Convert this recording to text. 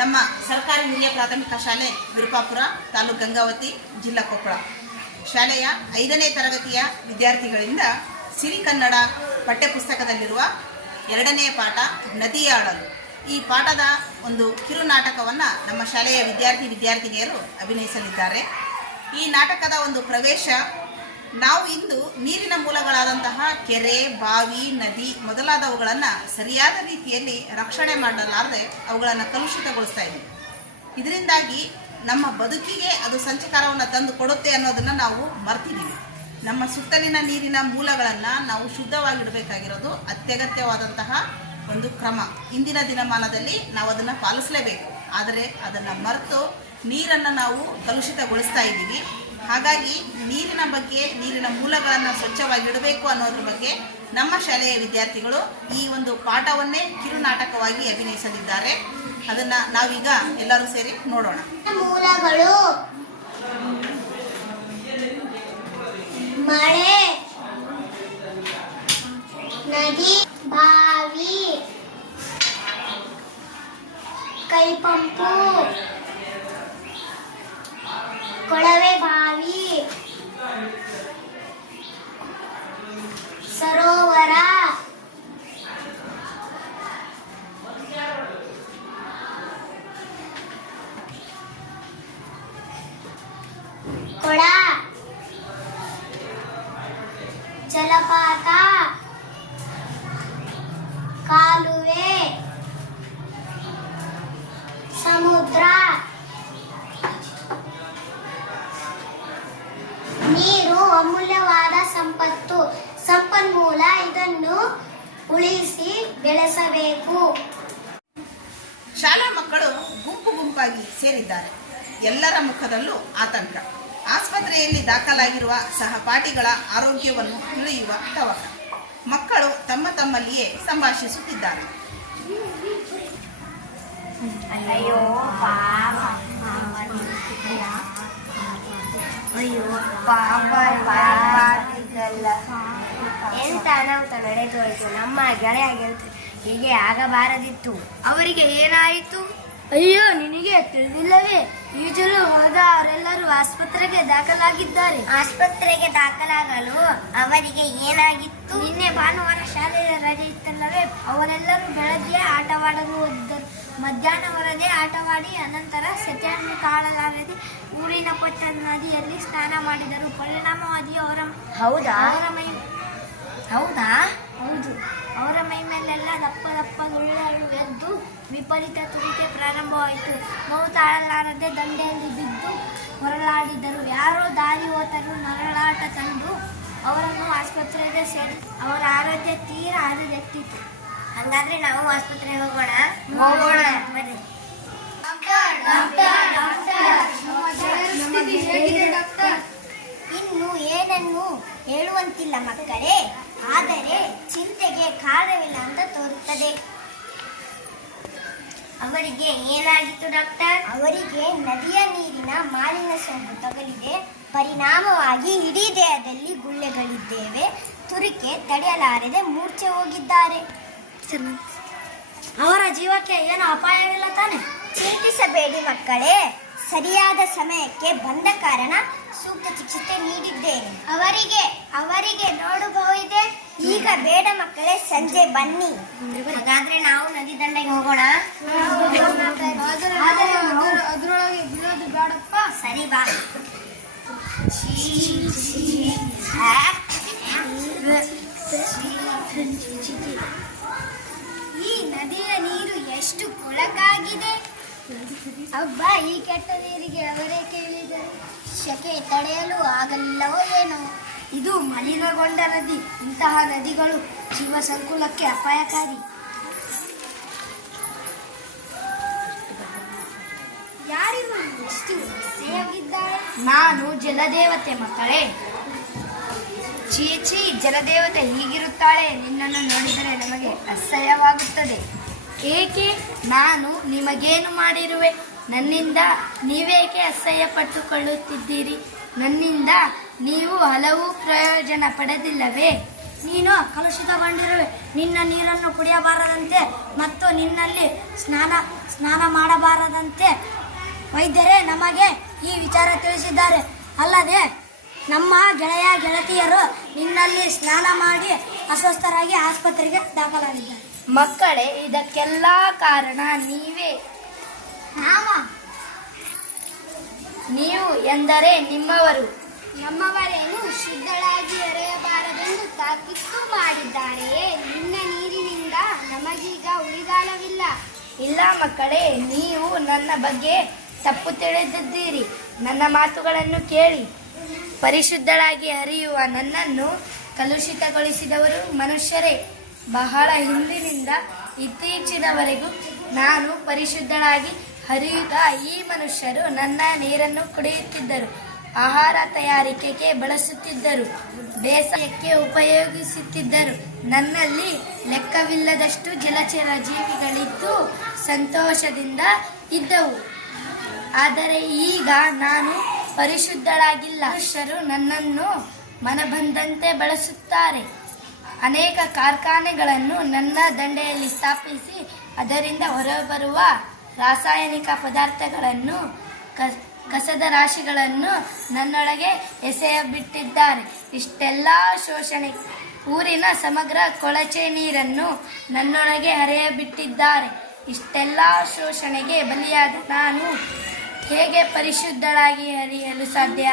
ನಮ್ಮ ಸರ್ಕಾರಿ ಹಿರಿಯ ಪ್ರಾಥಮಿಕ ಶಾಲೆ ವಿರುಪಾಪುರ, ತಾಲೂಕು ಗಂಗಾವತಿ, ಜಿಲ್ಲಾ ಕೊಪ್ಪಳ ಶಾಲೆಯ 5ನೇ ತರಗತಿಯ ವಿದ್ಯಾರ್ಥಿಗಳಿಂದ ಸಿರಿಕನ್ನಡ ಪಠ್ಯಪುಸ್ತಕದಲ್ಲಿರುವ 2ನೇ ಪಾಠ ನದಿಯ ಅಳಲು. ಈ ಪಾಠದ ಒಂದು ಕಿರು ನಾಟಕವನ್ನು ನಮ್ಮ ಶಾಲೆಯ ವಿದ್ಯಾರ್ಥಿನಿಯರು ಅಭಿನಯಿಸಲಿದ್ದಾರೆ. ಈ ನಾಟಕದ ಒಂದು ಪ್ರವೇಶ, ನಾವು ಇಂದು ನೀರಿನ ಮೂಲಗಳಾದಂತಹ ಕೆರೆ, ಬಾವಿ, ನದಿ ಮೊದಲಾದವುಗಳನ್ನು ಸರಿಯಾದ ರೀತಿಯಲ್ಲಿ ರಕ್ಷಣೆ ಮಾಡಲಾರದೆ ಅವುಗಳನ್ನು ಕಲುಷಿತಗೊಳಿಸ್ತಾ ಇದ್ದೀವಿ. ಇದರಿಂದಾಗಿ ನಮ್ಮ ಬದುಕಿಗೆ ಅದು ಸಂಚಕಾರವನ್ನು ತಂದು ಕೊಡುತ್ತೆ ಅನ್ನೋದನ್ನು ನಾವು ಮರ್ತಿದ್ದೀವಿ. ನಮ್ಮ ಸುತ್ತಲಿನ ನೀರಿನ ಮೂಲಗಳನ್ನು ನಾವು ಶುದ್ಧವಾಗಿಡಬೇಕಾಗಿರೋದು ಅತ್ಯಗತ್ಯವಾದಂತಹ ಒಂದು ಕ್ರಮ. ಇಂದಿನ ದಿನಮಾನದಲ್ಲಿ ನಾವು ಅದನ್ನು ಪಾಲಿಸಲೇಬೇಕು. ಆದರೆ ಅದನ್ನು ಮರೆತು ನೀರನ್ನು ನಾವು ಕಲುಷಿತಗೊಳಿಸ್ತಾ ಇದ್ದೀವಿ. ಹಾಗಾಗಿ ನೀರಿನ ಬಗ್ಗೆ, ನೀರಿನ ಮೂಲಗಳನ್ನು ಸ್ವಚ್ಛವಾಗಿಡಬೇಕು ಅನ್ನೋದ್ರ ಬಗ್ಗೆ ನಮ್ಮ ಶಾಲೆಯ ವಿದ್ಯಾರ್ಥಿಗಳು ಈ ಒಂದು ಪಾಠವನ್ನೇ ಕಿರುನಾಟಕವಾಗಿ ಅಭಿನಯಿಸಲಿದ್ದಾರೆ. ಅದನ್ನು ನಾವೀಗ ಎಲ್ಲರೂ ಸೇರಿ ನೋಡೋಣ. ಮೂಲಗಳು: ಮಳೆ, ನದಿ, ಬಾವಿ, ಕೈಪಂಪು, ಕೊಳವೆ ಬಾವಿ, ಸರೋವರ, ಕೊಳ, ಜಲಪಾತ, ಕಾಲುವೆ, ಸಮುದ್ರ. ನೀರು ಅಮೂಲ್ಯವಾದ ಸಂಪನ್ಮೂಲ. ಇದನ್ನು ಉಳಿಸಿ ಬೆಳೆಸಬೇಕು. ಶಾಲಾ ಮಕ್ಕಳು ಗುಂಪಾಗಿ ಸೇರಿದ್ದಾರೆ. ಎಲ್ಲರ ಮುಖದಲ್ಲೂ ಆತಂಕ. ಆಸ್ಪತ್ರೆಯಲ್ಲಿ ದಾಖಲಾಗಿರುವ ಸಹಪಾಠಿಗಳ ಆರೋಗ್ಯವನ್ನು ತಿಳಿಯುವ ತವಕ. ಮಕ್ಕಳು ತಮ್ಮಲ್ಲಿಯೇ ಸಂಭಾಷಿಸುತ್ತಿದ್ದಾರೆ. ಅಯ್ಯೋ ಎಂತ ಅನಾಹುತ ನಡೆದೋಯ್ತು. ನಮ್ಮ ಗೆಳೆಯ ಗೆಳತಿ ಹೀಗೆ ಆಗಬಾರದಿತ್ತು. ಅವರಿಗೆ ಏನಾಯಿತು? ಅಯ್ಯೋ, ನಿನಗೆ ತಿಳಿದಿಲ್ಲವೇ? ಈಜಲು ಹೋದ ಅವರೆಲ್ಲರೂ ಆಸ್ಪತ್ರೆಗೆ ದಾಖಲಾಗಿದ್ದಾರೆ. ಆಸ್ಪತ್ರೆಗೆ ದಾಖಲಾಗಲು ಅವರಿಗೆ ಏನಾಗಿತ್ತು? ನಿನ್ನೆ ಭಾನುವಾರ ಶಾಲೆಯ ರಜೆ ಇತ್ತಲ್ಲವೇ? ಅವರೆಲ್ಲರೂ ಬೆಳಗ್ಗೆ ಆಟವಾಡಲು ಹೋಗಿದ್ದರು. ಮಧ್ಯಾಹ್ನ ಹೊರದೆ ಆಟವಾಡಿ ಅನಂತರ ಸೆತೆಯನ್ನು ತಾಳಲಾರದೆ ಊರಿನ ಪಟ್ಟ ನದಿಯಲ್ಲಿ ಸ್ನಾನ ಮಾಡಿದರು. ಪರಿಣಾಮವಾಗಿ ಹೌದು, ಅವರ ಮೈ ಮೇಲೆಲ್ಲ ದಪ್ಪ ಗುಳ್ಳೆಗಳು ಎದ್ದು ವಿಪರೀತ ತುರಿಕೆ ಪ್ರಾರಂಭವಾಯಿತು. ನೋವು ತಾಳಲಾರದೆ ದಂಡೆಯಲ್ಲಿ ಬಿದ್ದು ಹೊರಳಾಡಿದರು. ಯಾರೋ ದಾರಿ ಹೋತರು ನರಳಾಟ ತಂದು ಅವರನ್ನು ಆಸ್ಪತ್ರೆಗೆ ಸೇರಿ ಅವರ ಆರೋಗ್ಯ ತೀರಾ ಹದಗೆಟ್ಟಿತು. ಹಂಗಾದ್ರೆ ನಾವು ಆಸ್ಪತ್ರೆಗೆ ಹೋಗೋಣ. ಬರ್ರಿ. ಇನ್ನು ಏನನ್ನು ಹೇಳುವಂತಿಲ್ಲ ಮಕ್ಕಳೇ, ಆದರೆ ಚಿಂತೆಗೆ ಕಾರಣವಿಲ್ಲ ಅಂತ ತೋರುತ್ತದೆ. ಅವರಿಗೆ ಏನಾಗಿತ್ತು ಡಾಕ್ಟರ್? ಅವರಿಗೆ ನದಿಯ ನೀರಿನ ಮಾಲಿನ್ಯ ಸೋಂಕು ತಗುಲಿದೆ. ಪರಿಣಾಮವಾಗಿ ಇಡೀ ದೇಹದಲ್ಲಿ ಗುಳ್ಳೆಗಳಿದ್ದೇವೆ. ತುರಿಕೆ ತಡೆಯಲಾರದೆ ಮೂರ್ಛೆ ಹೋಗಿದ್ದಾರೆ. ಅವರ ಜೀವಕ್ಕೆ ಏನು ಅಪಾಯವಿಲ್ಲ ತಾನೆ? ಚಿಂತಿಸಬೇಡಿ ಮಕ್ಕಳೇ, ಸರಿಯಾದ ಸಮಯಕ್ಕೆ ಬಂದ ಕಾರಣ ಸೂಕ್ತ ಚಿಕಿತ್ಸೆ ನೀಡಿದ್ದೇನೆ. ಅವರಿಗೆ ನೋಡಬಹುದೇ? ಈಗ ಬೇಡ ಮಕ್ಕಳೇ, ಸಂಜೆ ಬನ್ನಿ. ಹಾಗಾದ್ರೆ ನಾವು ನದಿ ದಂಡೆಗೆ ಹೋಗೋಣ. ಅದರೊಳಗೆ ಬೀಳೋದು ಬೇಡಪ್ಪ. ಸರಿ ಬಾ. ಈ ನದಿಯ ನೀರು ಎಷ್ಟು ಕೊಳಕಾಗಿದೆ. ಅಬ್ಬ, ಈ ಕೆಟ್ಟ ನೀರಿಗೆ ಅವರೇ ಕೇಳಿದರು. ಶಕೆ ತಡೆಯಲು ಆಗಲಿಲ್ಲವೋ ಏನೋ. ಇದು ಮಲಿನಗೊಂಡ ನದಿ. ಇಂತಹ ನದಿಗಳು ಜೀವ ಸಂಕುಲಕ್ಕೆ ಅಪಾಯಕಾರಿ. ಯಾರಿಗೂ ಎಷ್ಟು ಸೇವಾಗಿದ್ದಾಳೆ? ನಾನು ಜಲದೇವತೆ ಮಕ್ಕಳೇ. ಚೀಚಿ, ಜಲದೇವತೆ ಹೀಗಿರುತ್ತಾಳೆ? ನಿನ್ನನ್ನು ನೋಡಿದರೆ ನಮಗೆ ಅಸಹ್ಯವಾಗುತ್ತದೆ. ಏಕೆ? ನಾನು ನಿಮಗೇನು ಮಾಡಿರುವೆ? ನನ್ನಿಂದ ನೀವೇಕೆ ಅಸಹ್ಯ ಪಟ್ಟುಕೊಳ್ಳುತ್ತಿದ್ದೀರಿ? ನನ್ನಿಂದ ನೀವು ಹಲವು ಪ್ರಯೋಜನ ಪಡೆದಿಲ್ಲವೇ? ನೀನು ಕಲುಷಿತಗೊಂಡಿರುವೆ. ನಿನ್ನ ನೀರನ್ನು ಕುಡಿಯಬಾರದಂತೆ ಮತ್ತು ನಿನ್ನಲ್ಲಿ ಸ್ನಾನ ಮಾಡಬಾರದಂತೆ ವೈದ್ಯರೇ ನಮಗೆ ಈ ವಿಚಾರ ತಿಳಿಸಿದ್ದಾರೆ. ಅಲ್ಲದೆ ನಮ್ಮ ಗೆಳತಿಯರು ನಿನ್ನಲ್ಲಿ ಸ್ನಾನ ಮಾಡಿ ಅಸ್ವಸ್ಥರಾಗಿ ಆಸ್ಪತ್ರೆಗೆ ದಾಖಲಾಗಿದ್ದಾರೆ. ಮಕ್ಕಳೇ, ಇದಕ್ಕೆಲ್ಲ ಕಾರಣ ನೀವೇ. ನೀವು ಎಂದರೆ ನಿಮ್ಮವರು. ನಮ್ಮವರೇನು ಶುದ್ಧಳಾಗಿ ಎರೆಯಬಾರದೆಂದು ತಾಕೀತು ಮಾಡಿದ್ದಾರೆಯೇ? ನಿನ್ನ ನೀರಿನಿಂದ ನಮಗೀಗ ಉಳಿಗಾಲವಿಲ್ಲ. ಇಲ್ಲ ಮಕ್ಕಳೇ, ನೀವು ನನ್ನ ಬಗ್ಗೆ ತಪ್ಪು ತಿಳಿದಿದ್ದೀರಿ. ನನ್ನ ಮಾತುಗಳನ್ನು ಕೇಳಿ. ಪರಿಶುದ್ಧಳಾಗಿ ಹರಿಯುವ ನನ್ನನ್ನು ಕಲುಷಿತಗೊಳಿಸಿದವರು ಮನುಷ್ಯರೇ. ಬಹಳ ಹಿಂದಿನಿಂದ ಇತ್ತೀಚಿನವರೆಗೂ ನಾನು ಪರಿಶುದ್ಧಳಾಗಿ ಹರಿಯುತ್ತಾ ಈ ಮನುಷ್ಯರು ನನ್ನ ನೀರನ್ನು ಕುಡಿಯುತ್ತಿದ್ದರು, ಆಹಾರ ತಯಾರಿಕೆಗೆ ಬಳಸುತ್ತಿದ್ದರು, ಬೇಸಾಯಕ್ಕೆ ಉಪಯೋಗಿಸುತ್ತಿದ್ದರು. ನನ್ನಲ್ಲಿ ಲೆಕ್ಕವಿಲ್ಲದಷ್ಟು ಜಲಚರ ಜೀವಿಗಳಿದ್ದು ಸಂತೋಷದಿಂದ ಇದ್ದವು. ಆದರೆ ಈಗ ನಾನು ಪರಿಶುದ್ಧಳಾಗಿಲ್ಲ. ಮನುಷ್ಯರು ನನ್ನನ್ನು ಮನಬಂದಂತೆ ಬಳಸುತ್ತಾರೆ. ಅನೇಕ ಕಾರ್ಖಾನೆಗಳನ್ನು ನನ್ನ ದಂಡೆಯಲ್ಲಿ ಸ್ಥಾಪಿಸಿ ಅದರಿಂದ ಹೊರಬರುವ ರಾಸಾಯನಿಕ ಪದಾರ್ಥಗಳನ್ನು ಕಸದ ರಾಶಿಗಳನ್ನು ನನ್ನೊಳಗೆ ಎಸೆಯಬಿಟ್ಟಿದ್ದಾರೆ. ಇಷ್ಟೆಲ್ಲ ಶೋಷಣೆ, ಊರಿನ ಸಮಗ್ರ ಕೊಳಚೆ ನೀರನ್ನು ನನ್ನೊಳಗೆ ಹರಿಯಬಿಟ್ಟಿದ್ದಾರೆ. ಇಷ್ಟೆಲ್ಲ ಶೋಷಣೆಗೆ ಬಲಿಯಾದ ನಾನು ಹೇಗೆ ಪರಿಶುದ್ಧಳಾಗಿ ಹರಿಯಲು ಸಾಧ್ಯ?